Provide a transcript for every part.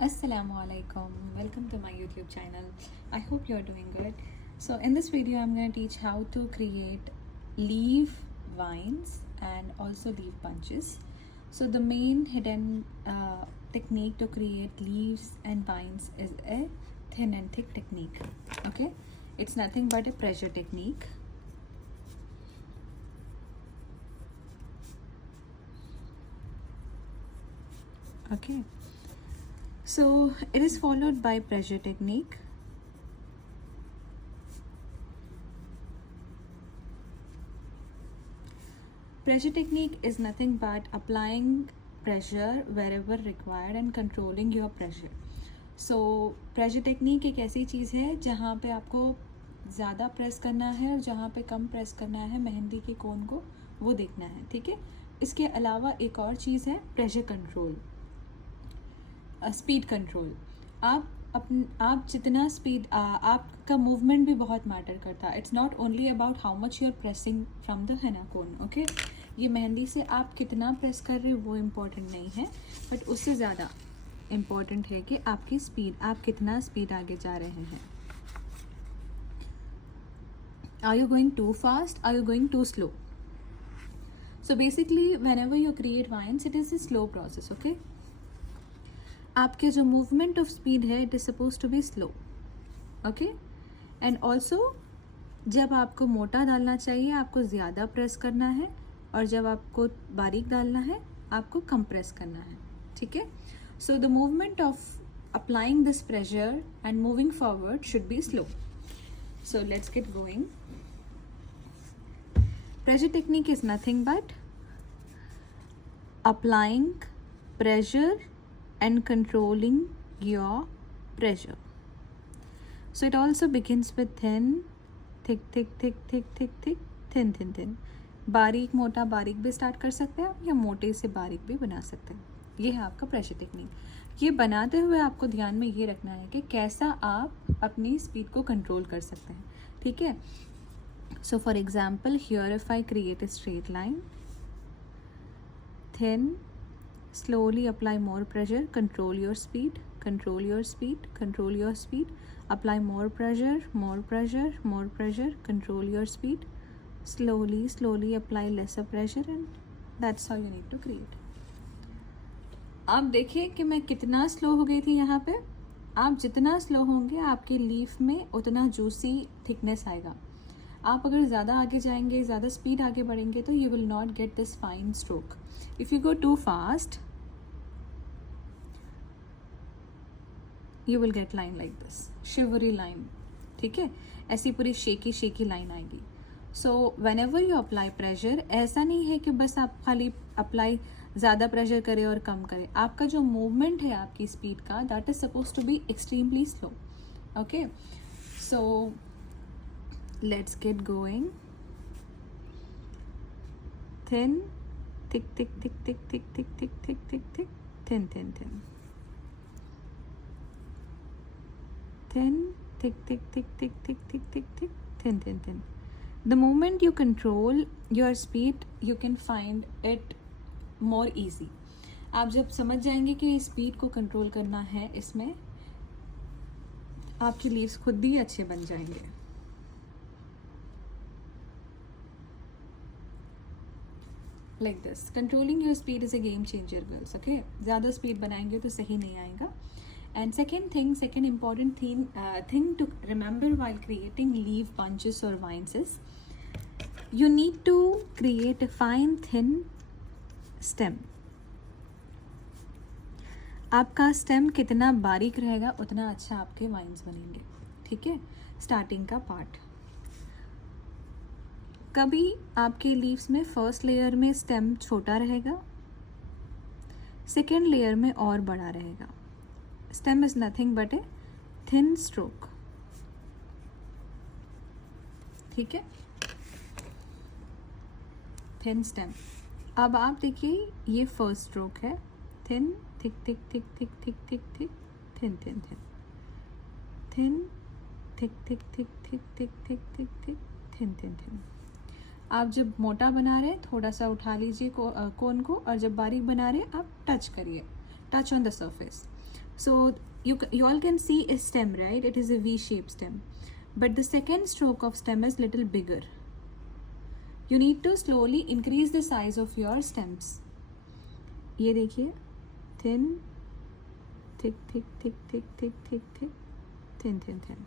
Assalamualaikum. Welcome to my YouTube channel. I hope you're doing good. So in this video I'm going to teach how to create leaf vines and also leaf bunches. So the main hidden technique to create leaves and vines is a thin and thick technique. Okay, it's nothing but a pressure technique. Okay, so it is followed by pressure technique. Pressure technique is nothing but applying pressure wherever required and controlling your pressure. So pressure technique एक ऐसी चीज़ है जहाँ पे आपको ज़्यादा press करना है और जहाँ पे कम प्रेस करना है मेहंदी के कोन को, वो देखना है. ठीक है, इसके अलावा एक और चीज़ है प्रेशर कंट्रोल, स्पीड कंट्रोल. आप जितना स्पीड, आपका मूवमेंट भी बहुत मैटर करता है. It's not only about how much you are pressing from the henna cone. Okay, ये मेहंदी से आप कितना प्रेस कर रहे हो वो इम्पोर्टेंट नहीं है, बट उससे ज़्यादा इम्पोर्टेंट है कि आपकी स्पीड, आप कितना स्पीड आगे जा रहे हैं. Are you going too fast, are you going too slow? So basically whenever you create vines it is a slow process. Okay, आपके जो मूवमेंट ऑफ स्पीड है it is suppose to be slow. Okay, and also जब आपको मोटा डालना चाहिए आपको ज़्यादा प्रेस करना है, और जब आपको बारीक डालना है आपको कम प्रेस करना है. ठीक है, so the movement of applying this pressure and moving forward should be slow. So let's get going. Pressure technique is nothing but applying pressure and controlling your pressure. So it also begins with thin, thick, thick, thick, thick, thick, thick, thin, thin, thin. बारीक मोटा, बारीक भी start कर सकते हैं आप, या मोटे से बारीक भी बना सकते हैं. ये है आपका प्रेशर टेक्निक. ये बनाते हुए आपको ध्यान में ये रखना है कि कैसा आप अपनी स्पीड को कंट्रोल कर सकते हैं. ठीक है, so for example here if I create a straight line, thin, slowly apply more pressure, control your speed, control your speed, control your speed, apply more pressure, more pressure, more pressure, control your speed, slowly apply lesser pressure, and that's how you need to create. आप देखिए कि मैं कितना slow हो गई थी यहाँ पे. आप जितना स्लो होंगे आपके लीफ में उतना जूसी थिकनेस आएगा. आप अगर ज़्यादा आगे जाएंगे, ज़्यादा स्पीड आगे बढ़ेंगे तो you will not get this fine stroke. If you go too fast you will get line like this, shivery line. ठीक है, ऐसी पूरी शेकी लाइन आएगी. So whenever you apply pressure, ऐसा नहीं है कि बस आप खाली अप्लाई ज़्यादा प्रेशर करें और कम करें. आपका जो मूवमेंट है आपकी स्पीड का, that is suppose to be extremely slow. Okay, so let's get going. Thin, thick, thick, thick, thick, thick, thick, thick, thick, thick, thick, thin, thin, thin. Thin, thick, thick, thick, thick, thick, thick, thick, thick, thin, thin, thin. The moment you control your speed, you can find it more easy. आप जब समझ जाएंगे कि speed को control करना है, इसमें आपकी लीव्स खुद भी अच्छे बन जाएंगे. Like this, controlling your speed is a game changer girls. Okay, ज़्यादा स्पीड बनाएंगे तो सही नहीं आएगा. And second important thing to remember while creating leaf bunches or vines is you need to create a fine thin stem. आपका stem कितना बारीक रहेगा उतना अच्छा आपके वाइन्स बनेंगे. ठीक है, स्टार्टिंग का पार्ट. कभी आपके लीव्स में फर्स्ट लेयर में स्टेम छोटा रहेगा, सेकेंड लेयर में और बड़ा रहेगा. Stem is nothing but a thin stroke. ठीक है, थिन स्टेम. अब आप देखिए ये फर्स्ट स्ट्रोक है, thin, thick thick thick thick thick thick thick, thin thin thin, thin, thick thick thick thick thick thick thick thick, thin thin thin. आप जब मोटा बना रहे हैं थोड़ा सा उठा लीजिए कोन को, और जब बारीक बना रहे हैं आप टच करिए, touch on the surface. So you all can see a stem, right? It is a V-shaped stem, but the second stroke of stem is little bigger. You need to slowly increase the size of your stems. ये देखिए, thin, thick, thick, thick, thick, thick, thick, thick, thin, thin, thin,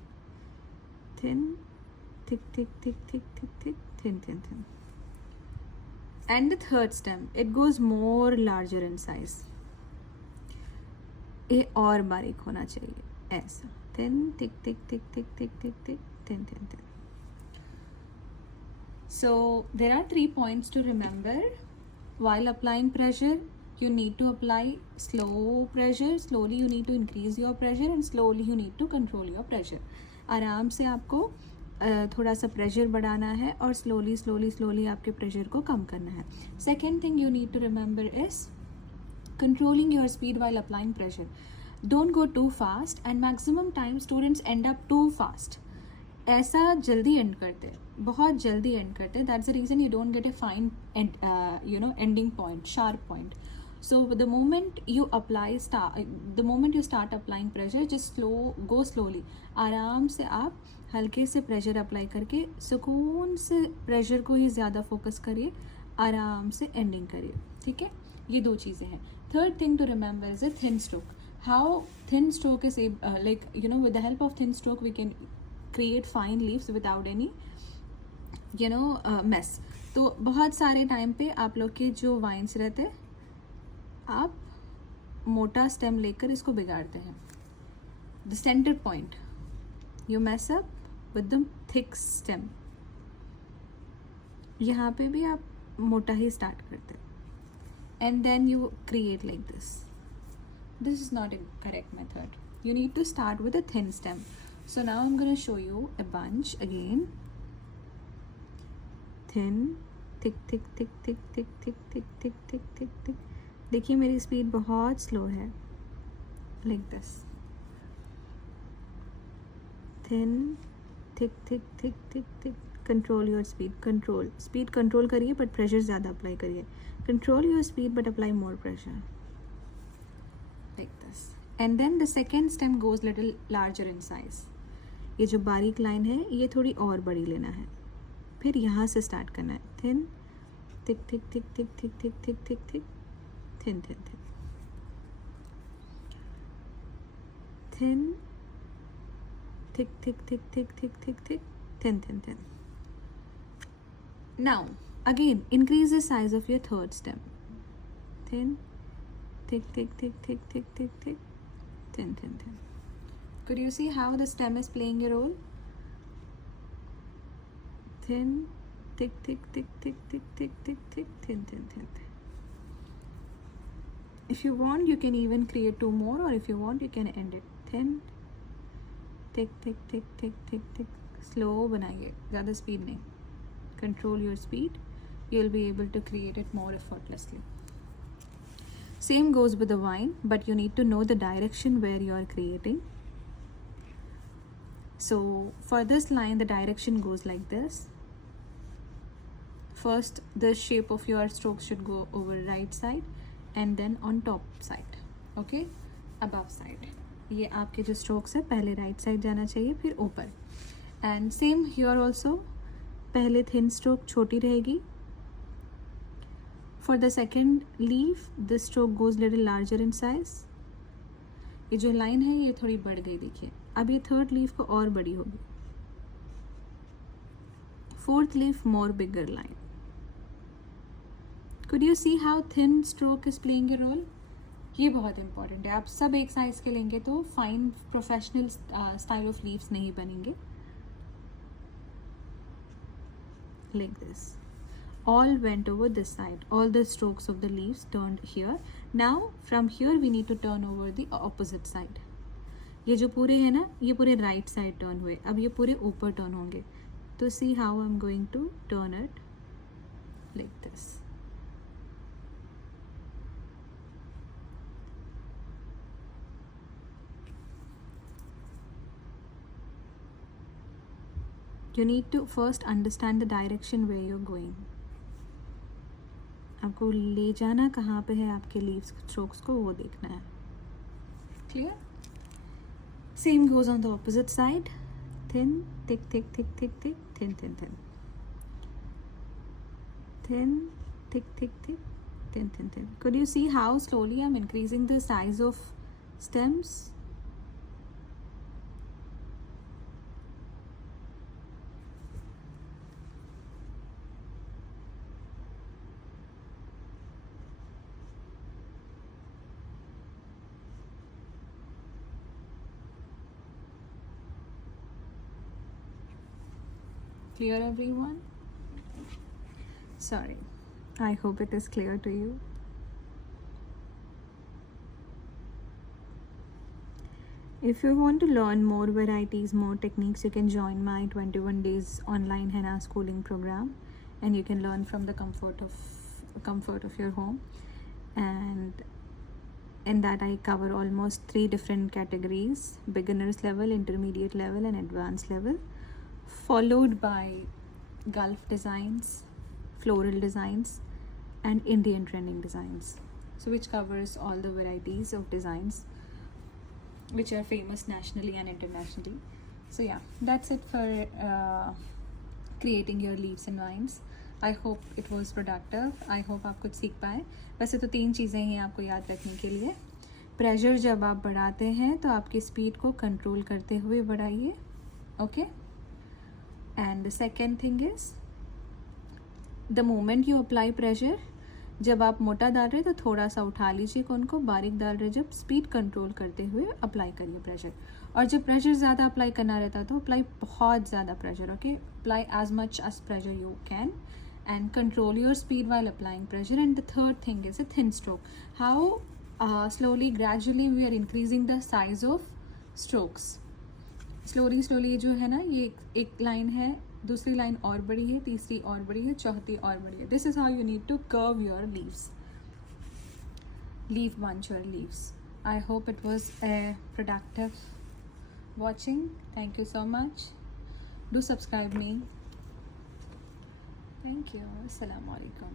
thin, thick, thick, thick, thick, thick, thick, thin, thin, thin. And the third stem, it goes more larger in size. ये और बारीक होना चाहिए, ऐसा thin, thick, thick, thick, thick, thick, thick, thick, thin, thin, thin. So there are 3 points to remember. While applying pressure, you need to apply slow pressure. Slowly you need to increase your pressure, and slowly you need to control your pressure. आराम से आपको थोड़ा सा pressure बढ़ाना है और slowly slowly slowly आपके pressure को कम करना है. Second thing you need to remember is controlling your speed while applying pressure. Don't go too fast, and maximum time students end up too fast. ऐसा जल्दी एंड करते हैं, बहुत जल्दी एंड करते हैं. That's the reason you don't get a fine ending point, sharp point. So the moment you start applying pressure, just go slowly. आराम से आप हल्के से प्रेशर अप्लाई करके सुकून से प्रेशर को ही ज़्यादा फोकस करिए, आराम से एंडिंग करिए. ठीक है, ये 2 चीज़ें हैं. Third thing to remember is a thin stroke. How thin stroke is with the help of thin stroke we can create fine leaves without any mess. तो बहुत सारे टाइम पे आप लोग के जो वाइन्स रहते, आप मोटा स्टेम लेकर इसको बिगाड़ते हैं. The centre point you mess up with the thick stem. यहाँ पे भी आप मोटा ही स्टार्ट करते and then you create like this. This is not a correct method. You need to start with a thin stem. So now I'm going to show you a bunch again. Thin, thick, thick, thick, thick, thick, thick, thick, thick, thick, thick, thick. देखिए मेरी speed बहुत slow है. Like this. Thin, thick, thick, thick, thick, thick. Control your speed. Control. Speed control करिए but pressure ज़्यादा apply करिए. Control your speed but apply more pressure. Like this. And then the second stem goes little larger in size. ये जो बारीक line है ये थोड़ी और बड़ी लेना है. फिर यहाँ से स्टार्ट करना है. Thin, thick, thick, thick, thick, thick, thick, thick, thick, thick, thin, thin, thin. Thin, thick, thick, thick, thick, thick, thick, thick, thin, thin, thin. Now again increase the size of your third stem. Thin, thick, thick, thick, thick, thick, thick, thick, thin, thin, thin. Could you see how the stem is playing a role? Thin, thick, thick, thick, thick, thick, thick, thick, thick, thin, thin, thin, thin. If you want you can even create 2 more, or if you want you can end it. Thin, thick, thick, thick, thick, thick, thick. Slow बनाइए, ज़्यादा speed नहीं. Control your speed. You'll be able to create it more effortlessly. Same goes with the vine, but you need to know the direction where you are creating. So for this line the direction goes like this. First the shape of your stroke should go over right side and then on top side. Okay, above side. ये आपके जो strokes है पहले right side जाना चाहिए फिर ऊपर. And same here also. पहले thin stroke छोटी रहेगी. For the second leaf, the stroke goes little larger in size. ये जो लाइन है ये थोड़ी बढ़ गई देखिए. अब ये थर्ड लीफ को और बड़ी होगी. Fourth leaf more bigger line. Could you see how thin stroke is playing a role? ये बहुत important है. आप सब एक साइज के लेंगे तो fine professional style of leaves नहीं बनेंगे. Like this. All went over this side. All the strokes of the leaves turned here. Now from here we need to turn over the opposite side. ये जो पूरे हैं ना ये पूरे right side turn हुए. अब ये पूरे ऊपर turn होंगे. तो see how I'm going to turn it like this. You need to first understand the direction where you're going. आपको ले जाना कहाँ पे है आपके लीव्स स्ट्रोक्स को वो देखना है. Clear? Same goes on the opposite side. Thin, thick, thick, thick, thick, thick, thin, thin, thin. Thin, thick, thick, thick, thin, thin, thin. Could you see how slowly I'm increasing the size of stems? Clear, everyone? Sorry, I hope it is clear to you. If you want to learn more varieties, more techniques, you can join my 21 days online henna schooling program, and you can learn from the comfort of your home. And in that I cover almost 3 different categories: beginners level, intermediate level, and advanced level, followed by Gulf designs, floral designs, and Indian trending designs, so which covers all the varieties of designs which are famous nationally and internationally. So yeah, that's it for creating your leaves and vines. I hope it was productive. I hope आप कुछ सीख पाए. वैसे तो 3 चीज़ें हैं आपको याद रखने के लिए. प्रेशर जब आप बढ़ाते हैं तो आपकी स्पीड को कंट्रोल करते हुए बढ़ाइए. Okay. And the second thing is the moment you apply pressure, जब आप मोटा डाल रहे तो थोड़ा सा उठा लीजिए कोन को, बारीक डाल रहे जब स्पीड कंट्रोल करते हुए अप्लाई करिए प्रेशर. और जब प्रेशर ज़्यादा अप्लाई करना रहता है तो अप्लाई बहुत ज़्यादा pressure. Okay, apply as much as pressure you can and control your speed while applying pressure. And the third thing is a thin stroke. How slowly, gradually we are increasing the size of strokes. slowly जो है ना, ये एक line है, दूसरी line और बड़ी है, तीसरी और बड़ी है, चौथी और बड़ी है. This is how you need to curve your leaves. Leaf bunch your leaves. I hope it was a productive watching. Thank you so much. Do subscribe me. Thank you. Assalamu alaikum.